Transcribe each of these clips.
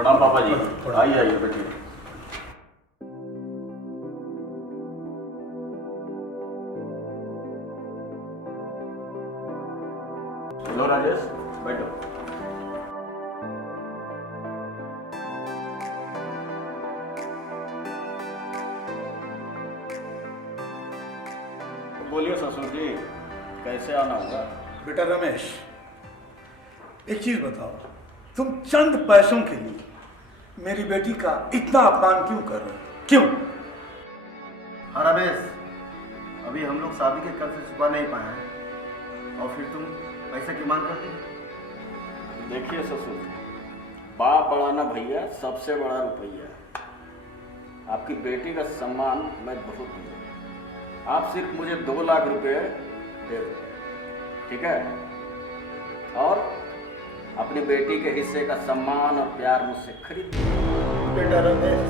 प्रणाम पापा जी। आइए आइए बैठिए। हेलो राजेश, बैठो। बोलिए ससुर जी, कैसे आना होगा? बेटा रमेश, एक चीज बताओ, तुम चंद पैसों के लिए मेरी बेटी का इतना अपमान क्यों कर रहे हो? क्यों? हाँ रमेश, अभी हम लोग शादी के कर्ज से चुका नहीं पाए हैं और फिर तुम पैसे की मांग करते हो। देखिए ससुर, बाप बड़ा ना भैया, सबसे बड़ा रुपया। आपकी बेटी का सम्मान मैं बहुत दूंगा। आप सिर्फ मुझे 2 लाख रुपए दे दो, ठीक है? और अपनी बेटी के हिस्से का सम्मान और प्यार मुझसे खरीद लो। बेटा रमेश,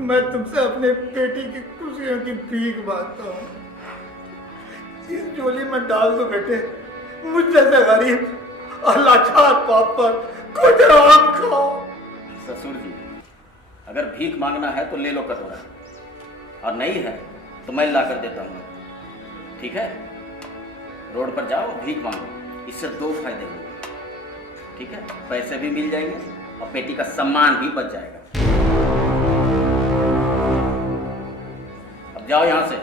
मैं तुमसे अपने बेटी की खुशियों की भीख मांगता हूँ। इस झोली में डाल दो बेटे, मुझ जैसे गरीब और लाचार बाप पर कुछ आम खाओ। ससुर जी, अगर भीख मांगना है तो ले लो कटोरा, और नहीं है तो मैं ला कर देता हूँ, ठीक है? रोड पर जाओ, भीख मांगो। इससे 2 फायदे होंगे, ठीक है? पैसे भी मिल जाएंगे और बेटी का सम्मान भी बच जाएगा। अब जाओ यहाँ से,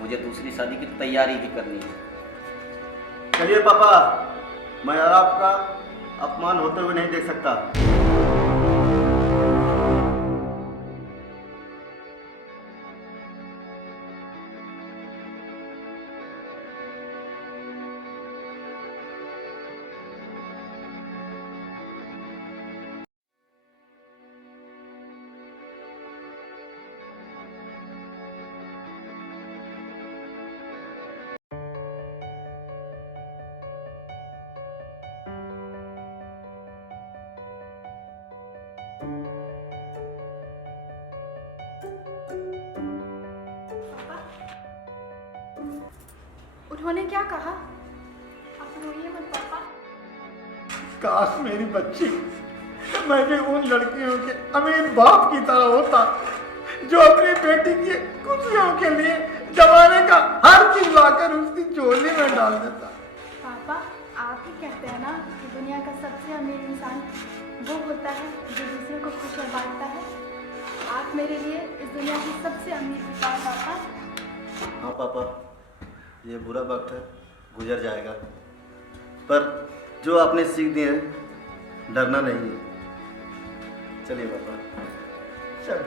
मुझे दूसरी शादी की तैयारी भी करनी है। चलिए पापा, मैं आपका अपमान होते हुए नहीं देख सकता। उन्होंने क्या कहा? आप रोइए मत पापा। काश मेरी बच्ची मैं भी उन लड़कियों के अमीर बाप की तरह होता जो अपनी बेटी की खुशियों के लिए जमाने का हर चीज लाकर उसकी झोली में डाल देता। पापा, आप ही कहते हैं ना कि दुनिया का सबसे अमीर इंसान वो होता है जो दूसरे को खुशियाँ बांटता है। आप मेरे लिए इस दुनिया की सबसे अमीर पिता हैं पापा। हाँ पापा, ये बुरा वक्त है, गुजर जाएगा, पर जो आपने सीख दी है, डरना नहीं है। चलिए पापा। चल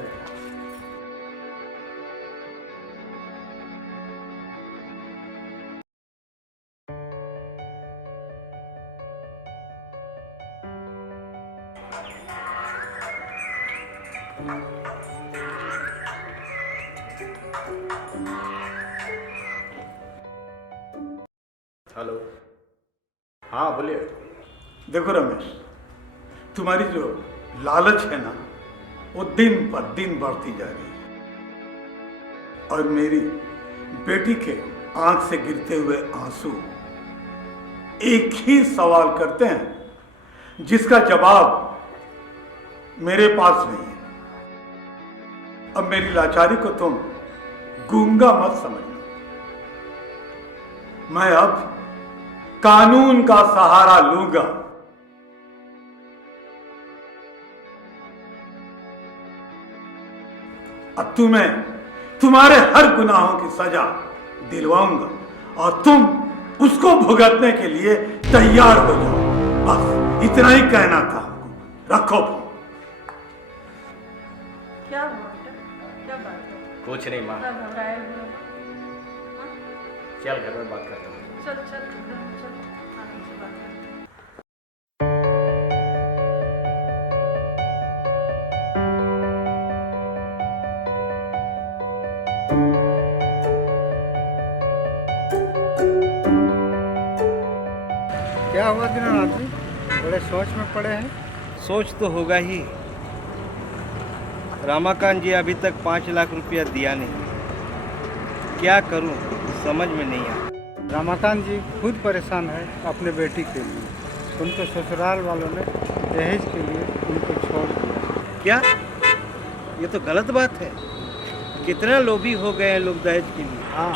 हेलो, हाँ बोलिए। देखो रमेश, तुम्हारी जो लालच है ना, वो दिन पर दिन बढ़ती जा रही है और मेरी बेटी के आंख से गिरते हुए आंसू एक ही सवाल करते हैं जिसका जवाब मेरे पास नहीं है। अब मेरी लाचारी को तुम गूंगा मत समझना। मैं अब कानून का सहारा लूंगा। अब तुम्हें तुम्हारे हर गुनाहों की सजा दिलवाऊंगा और तुम उसको भुगतने के लिए तैयार हो जाओ। बस इतना ही कहना था हमको। रखो फोन। क्या हुआ बेटा? क्या बात है? कुछ नहीं माँ, इतना घबराए हुए हो? हाँ? चल घर में बात करता हूँ। चल चल चल, आराम से बात कर। क्या हुआ दीनानाथ जी, बड़े सोच में पड़े हैं? सोच तो होगा ही। रामाकांत जी अभी तक 5 लाख रुपया दिया नहीं। क्या करूं, समझ में नहीं आता। रमाकांत जी खुद परेशान है अपने बेटी के लिए। उनको ससुराल वालों ने दहेज के लिए उनको छोड़ दिया। क्या? ये तो गलत बात है। कितना लोभी हो गए हैं लोग दहेज के लिए। हाँ,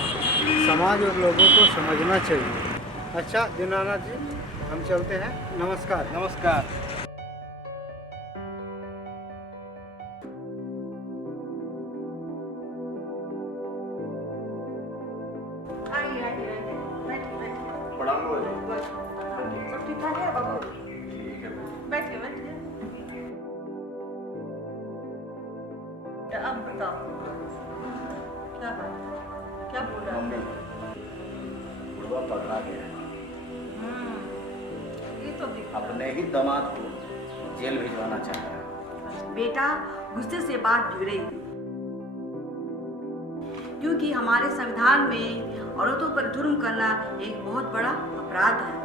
समाज और लोगों को समझना चाहिए। अच्छा दीनानाथ जी, हम चलते हैं। नमस्कार। नमस्कार। आइए आइए आइए, बैठिए बैठिए। प्रणाम बुआ जी। बस, सब ठीक ठाक है बाबू? ठीक है बैठिए बैठिए। अब बताओ, क्या बात, क्या बोल रहा मम्मी, है? बुढ़वा पकड़ा गया है। ये तो दिख अपने ही दामाद को जेल भिजवाना चाह रहा है। बेटा, गुस्से से बात बिगड़ेगी, क्योंकि हमारे संविधान में औरतों पर जुर्म करना एक बहुत बड़ा अपराध है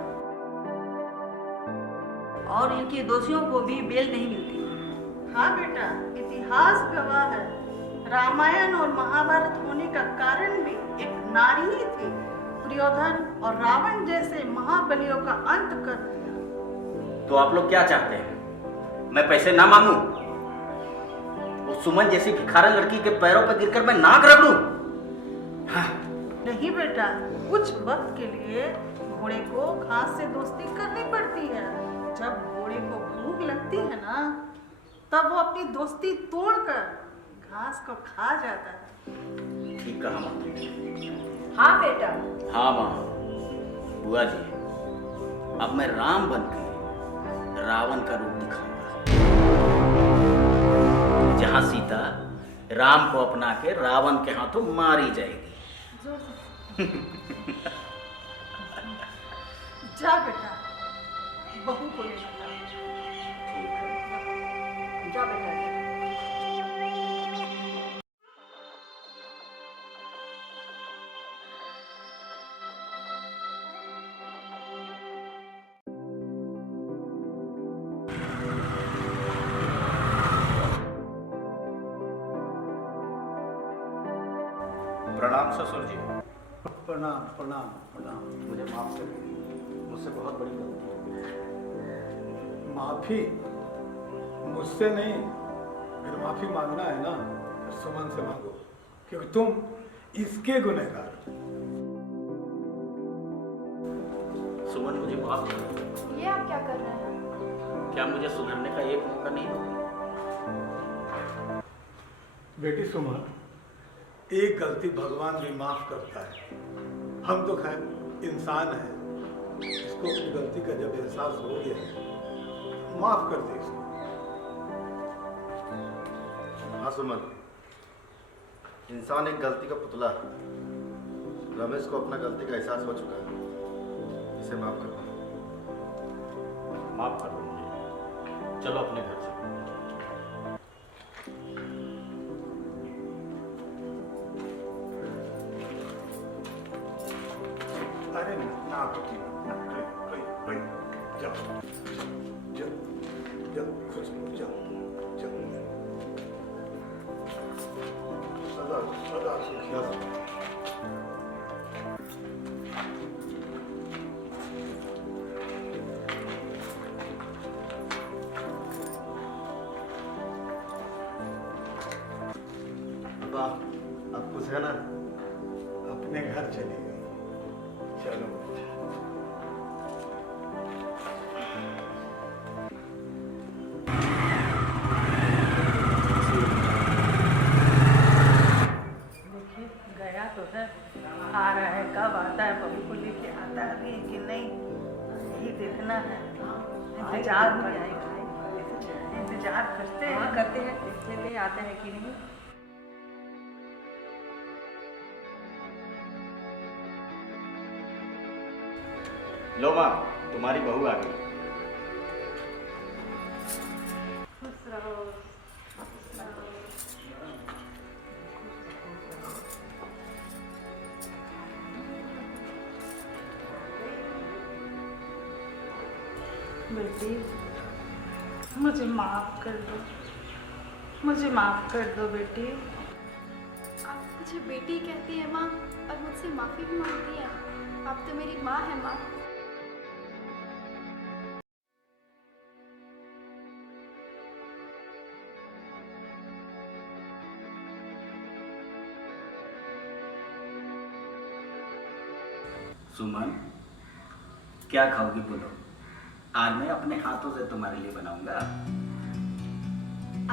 और इनके दोषियों को भी बेल नहीं मिलती। हाँ बेटा, इतिहास गवाह है। रामायण और महाभारत होने का कारण भी एक नारी ही थी। दुर्योधन और रावण जैसे महाबलियों का अंत कर दिया। तो आप लोग क्या चाहते हैं? मैं पैसे ना मांगू? वो सुमन जैसी भिखारन लड़की के पैरों पर गिरकर मैं नाक रगड़ूं? हाँ। नहीं बेटा, कुछ वक्त के लिए घोड़े को घास से दोस्ती करनी पड़ती है। जब घोड़े को भूख लगती है ना, तब वो अपनी दोस्ती तोड़कर घास को खा जाता है। ठीक कहा माँ। हाँ बेटा। हाँ माँ। बुआ जी, अब मैं राम बनकर रावण का रूप दिखाऊंगा, जहां सीता राम को अपना के रावण के हाथों मारी जाएगी। जा बेटा, बहू को ले जा। जा बेटा। प्रणाम ससुर जी। प्रणाम प्रणाम प्रणाम। मुझे माफ कर दीजिए, मुझसे बहुत बड़ी गलती हो गई। माफी मुझसे नहीं, फिर माफी मांगना है ना तो सुमन से मांगो, क्योंकि तुम इसके गुनहगार हो। सुमन, मुझे माफ कर दो। ये आप क्या कर रहे हैं? क्या मुझे सुधरने का एक मौका नहीं दोगे? बेटी सुमन, एक गलती भगवान भी माफ करता है। हम तो खैर इंसान हैं, इसको अपनी गलती का जब एहसास हो गया है, माफ कर दे इसको। हाँ सुमन, इंसान एक गलती का पुतला है। रमेश को अपना गलती का एहसास हो चुका है, इसे माफ कर दो। माफ कर दो मुझे, चलो अपने घर चलो। अरे ना बेटी, जाओ जाओ जाओ, खुश जाओ जाओ, सदा सदा सुखिया रहो। वाह, अब खुश है ना? अपने घर चली गई। चलो देखिए, गया तो है, आ रहा है, कब आता है, बहू को लेके आता है भी कि नहीं, यही देखना है। इंतजार इंतजार करते हैं। करते हैं, देख लेते हैं आते हैं कि नहीं। लो माँ, तुम्हारी बहू आ गई। खुश रहो। बेटी, मुझे माफ कर दो, मुझे माफ कर दो बेटी। आप मुझे बेटी कहती है माँ, और मुझसे माफ़ी भी मांगती हैं। आप तो मेरी माँ है माँ। सुमन, क्या खाओगी बोलो? आज मैं अपने हाथों से तुम्हारे लिए बनाऊंगा।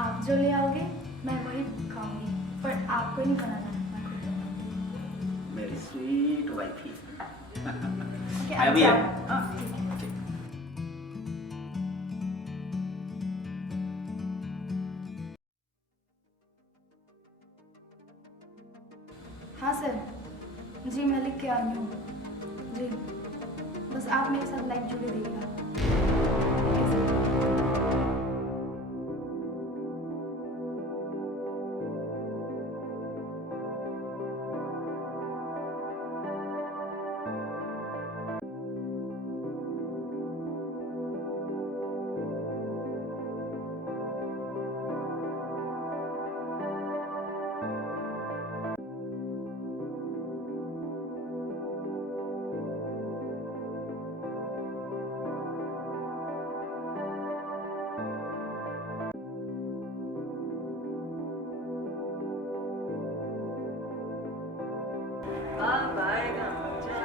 आप जो ले आओगे मैं वही खाऊंगी, पर आपको नहीं बनाना, मैं खुद बनाऊंगी। मेरी स्वीट वाइफी। Okay, अभी आप आए। जाओ। हाँ, ठीक है। हाँ सर, जी मैं लिख के आई हूँ जी। बस आप मेरे साथ लाइक जुड़े रहिएगा। ठीक है सर। अब आएगा मजा।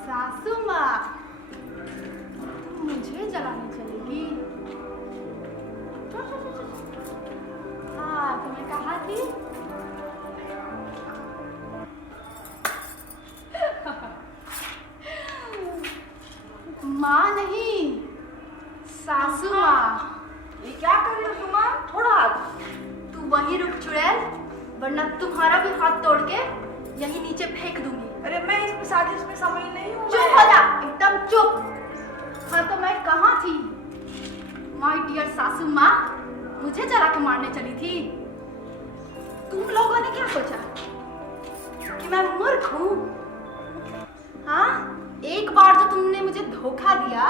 सासू माँ, मुझे जलाने चलेगी? हाँ, तो मैं कहा थी। माँ नहीं, सासू माँ। ये क्या कर रही हो सुमन? थोड़ा हाथ। तू वहीं रुक चुड़ैल, वरना तुम्हारा भी हाथ तोड़ के यहीं नीचे फेंक दूंगी। अरे मैं इसमें साजिश में शामिल नहीं हूँ। चुप हो जा, एकदम चुप। हाँ तो मैं कहाँ थी? माय डियर सासू माँ, मुझे जला के मारने चली थी। तुम लोगों ने क्या सोचा कि मैं मूर्ख हूँ? हाँ, एक बार जो तुमने मुझे धोखा दिया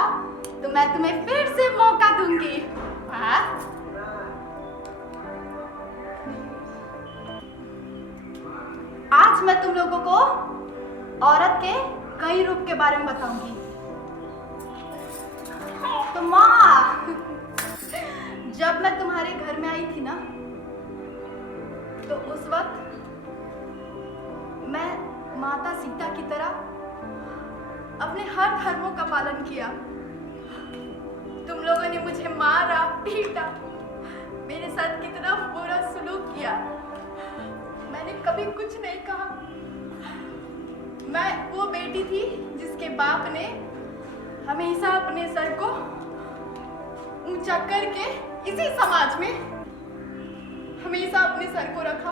तो मैं तुम्हें फिर से मौका दूंगी। हाँ? आज मैं तुम लोगों को औरत के कई रूप के बारे में बताऊंगी। तो माँ, जब मैं तुम्हारे घर में आई थी ना, तो उस वक्त मैं माता सीता की तरह अपने हर धर्मों का पालन किया। तुम लोगों ने मुझे मारा, पीटा, मेरे साथ कितना बुरा सलूक किया। मैंने कभी कुछ नहीं कहा। मैं वो बेटी थी जिसके बाप ने हमेशा अपने सर को ऊंचा करके इसी समाज में हमेशा अपने सर को रखा।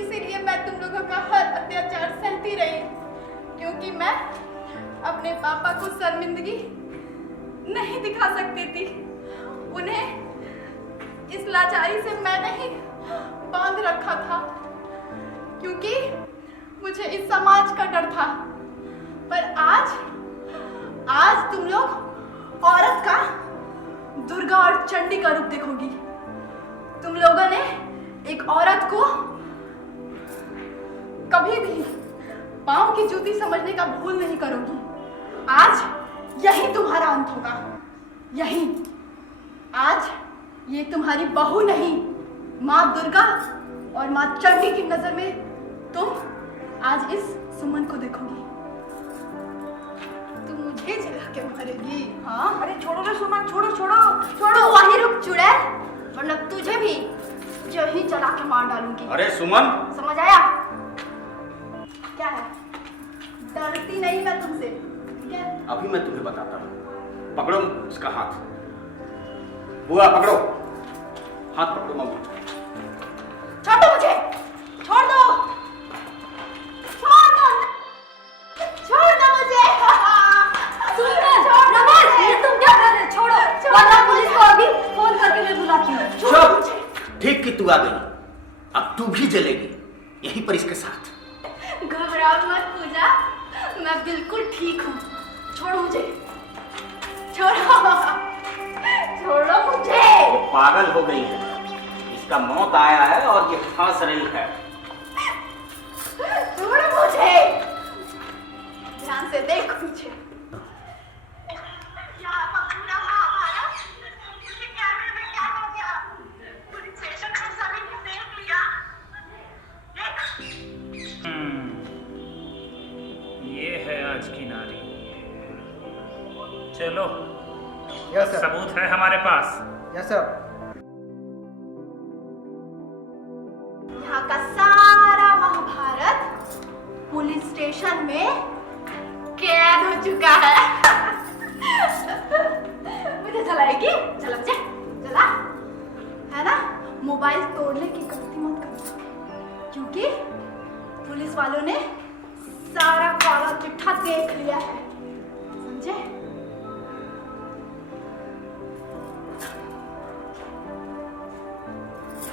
इसीलिए मैं तुम लोगों का हर अत्याचार सहती रही, क्योंकि मैं अपने पापा को शर्मिंदगी नहीं दिखा सकती थी। उन्हें इस लाचारी से मैंने ही बांध रखा था, क्योंकि मुझे इस समाज का डर था। पर आज तुम लोग औरत का दुर्गा और चंडी का रूप देखोगी। तुम लोगों ने एक औरत को कभी भी पांव की जूती समझने का भूल नहीं करोगी। आज यही तुम्हारा अंत होगा। यही आज ये तुम्हारी बहू नहीं, माँ दुर्गा और माँ चंडी की नजर में तुम आज इस सुमन को देखोगी। तुम मुझे जला के मारेगी। हाँ, अरे छोड़ो रे सुमन, छोड़ो छोड़ो छोड़ो। तो वहीं रुक चुड़ैल, वरना तुझे भी यही जला के मार डालूंगी। अरे सुमन, समझ आया? क्या है? डरती नहीं मैं तुमसे, ठीक है? अभी मैं तुम्हें बताता हूँ। पकड़ो इसका हाथ। बुआ पकड़ो, हाथ पकड़ो मम्मी। छोड़ दो मुझे, छोड़ दो, छोड़ दो, छोड़ दो मुझे। रमेश, ये तुम क्या कर रहे हो? छोड़ो, वरना पुलिस को अभी फोन करके मैं बुलाती हूँ। चुप, ठीक कि तू आ गई, अब तू भी जलेगी यहीं पर इसके साथ। घबराओ मत पूजा, मैं बिल्कुल ठीक हूँ। छोड़ो मुझे, छोड़ो, छोड़ो मुझे। ये पागल हो गई है, इसका मौत आया है और ये हंस रही है। छोड़ो मुझे, ध्यान से देख मुझे। ये है आज की नारी। चलो, यस सर। सबूत है हमारे पास। Yes sir. यहाँ का सारा महाभारत पुलिस स्टेशन में कैद हो चुका है। मुझे जलाएगी? जला मुझे, जला, है ना? मोबाइल तोड़ने की गलती मत करना, क्योंकि पुलिस वालों ने सारा काला चिट्ठा देख लिया है, समझे?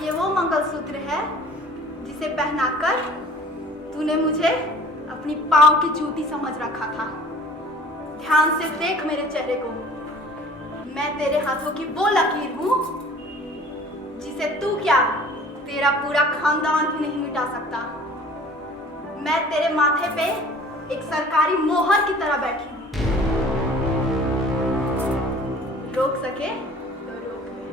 ये वो मंगलसूत्र है जिसे पहनाकर तूने मुझे अपनी पाँव की जूती समझ रखा था। ध्यान से देख मेरे चेहरे को। मैं तेरे हाथों की वो लकीर हूं जिसे तू क्या, तेरा पूरा खानदान भी नहीं मिटा सकता। मैं तेरे माथे पे एक सरकारी मोहर की तरह बैठी हूं। रोक सके तो रोक ले।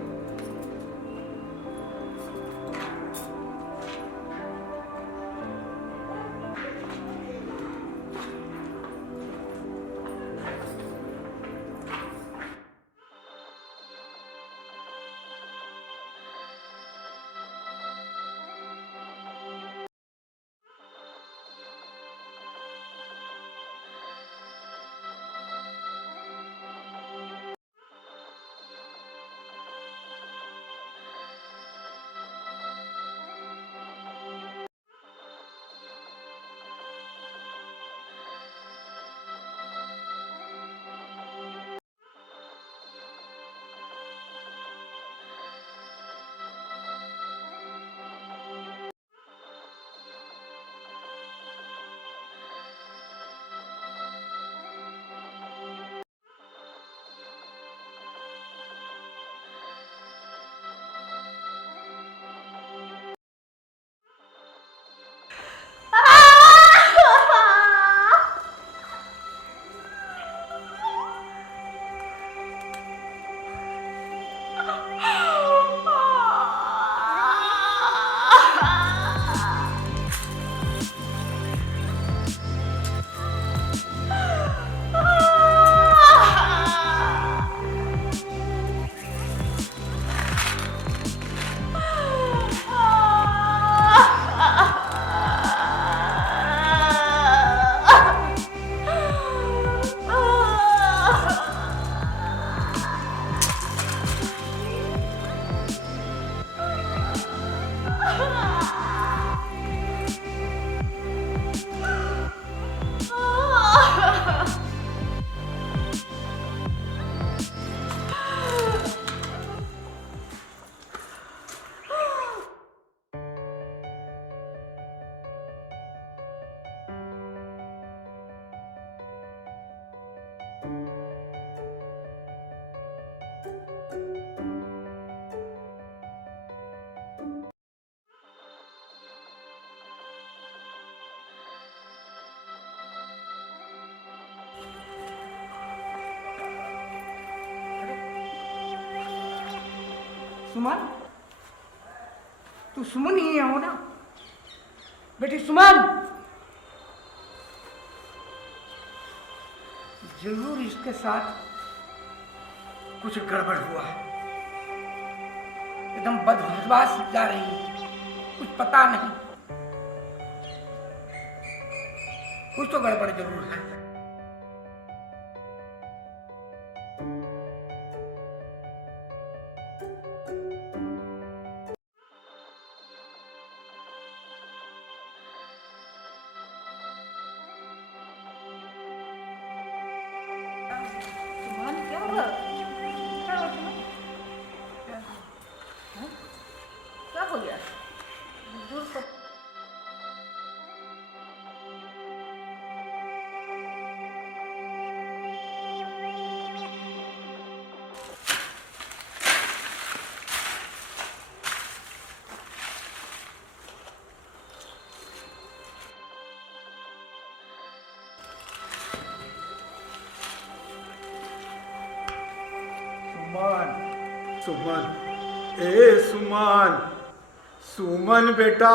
सुमन, तू सुमन ही हो ना बेटी? सुमन, जरूर इसके साथ कुछ गड़बड़ हुआ है। एकदम बदहवास जा रही है, कुछ पता नहीं, कुछ तो गड़बड़ जरूर है। क्या हुआ? क्या हुआ तुम्हें? क्या हो गया? दूर पर सुमन, सुमन, ए सुमन, सुमन बेटा,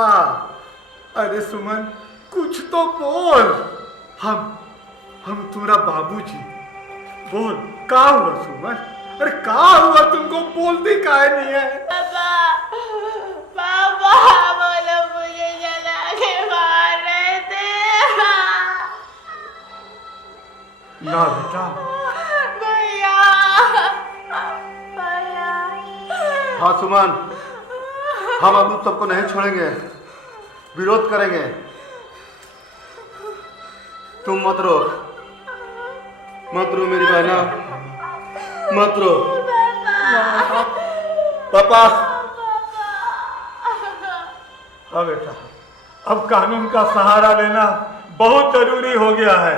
अरे सुमन कुछ तो बोल। हम तुम्हारा बाबूजी, बोल का हुआ सुमन? अरे का हुआ, तुमको बोलती काहे नहीं है? पापा बोलो मुझे जला के मार रहे थे। ना बेटा, भैया, भैया। हाँ सुमन, हम अब सबको नहीं छोड़ेंगे, विरोध करेंगे। तुम मत रो मेरी बहना, मत रो। पापा। हाँ बेटा, अब कानून का सहारा लेना बहुत जरूरी हो गया है,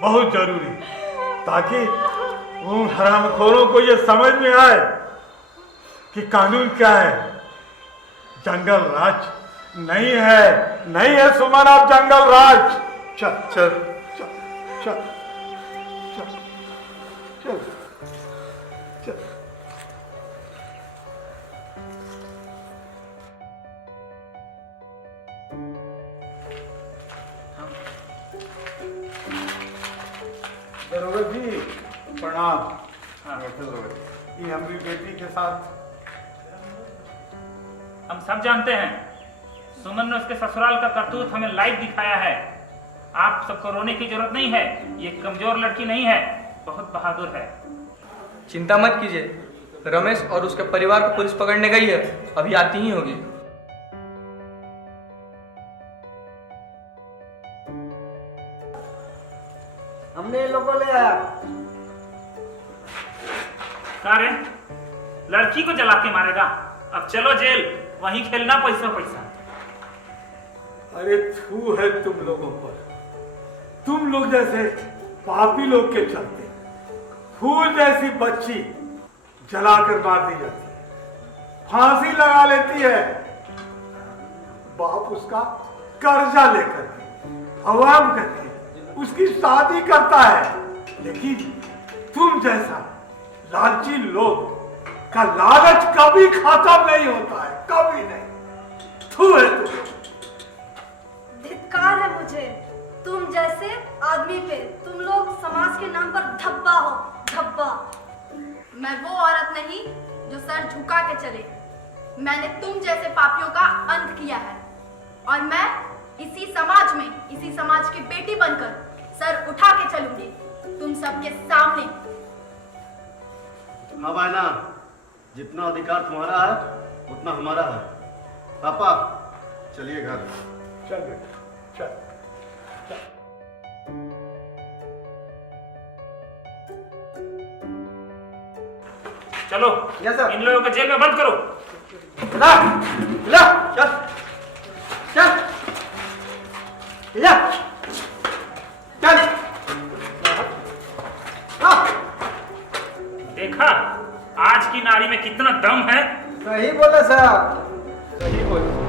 बहुत जरूरी, ताकि उन हरामखोरों को ये समझ में आए कि कानून क्या है। जंगल राज नहीं है, नहीं है सुमन, आप जंगल राज। चल चल चल चल चल चल चल। दरोगा जी प्रणाम। हाँ बैठे दरोगा। ये हमारी बेटी के साथ हम सब जानते हैं, सुमन ने उसके ससुराल का करतूत हमें लाइव दिखाया है। आप सबको रोने की जरूरत नहीं है, ये कमजोर लड़की नहीं है, बहुत बहादुर है। चिंता मत कीजिए, रमेश और उसके परिवार को पुलिस पकड़ने गई है, अभी आती ही होगी। हमने ये लोगों ले आया। कहा रे, लड़की को जला के मारेगा? अब चलो जेल, वहीं खेलना पैसा पैसा। अरे थू है तुम लोगों पर, तुम लोग जैसे पापी लोग के चलते फूल जैसी बच्ची जलाकर मार दी जाती है, फांसी लगा लेती है। बाप उसका कर्जा लेकर अवाम करके उसकी शादी करता है, लेकिन तुम जैसा लालची लोग का लालच कभी खत्म नहीं होता है, कभी नहीं। थू है तुम। धिक्कार है मुझे तुम जैसे आदमी पे। तुम लोग समाज के नाम पर धब्बा हो, धब्बा। मैं वो औरत नहीं जो सर झुका के चले। मैंने तुम जैसे पापियों का अंत किया है, और मैं इसी समाज में, इसी समाज की बेटी बनकर सर उठा के चलूंगी तुम सबके सामने। हाँ भाई ना, जितना अधिकार तुम्हारा है उतना हमारा है। पापा चलिए घर। चल बेटा चल। चलो इन लोगों को जेल में बंद करो। ला, ला, चल, चल, ला, चल। देखा आज की नारी में कितना दम है। सही बोला साहब, सही बोला।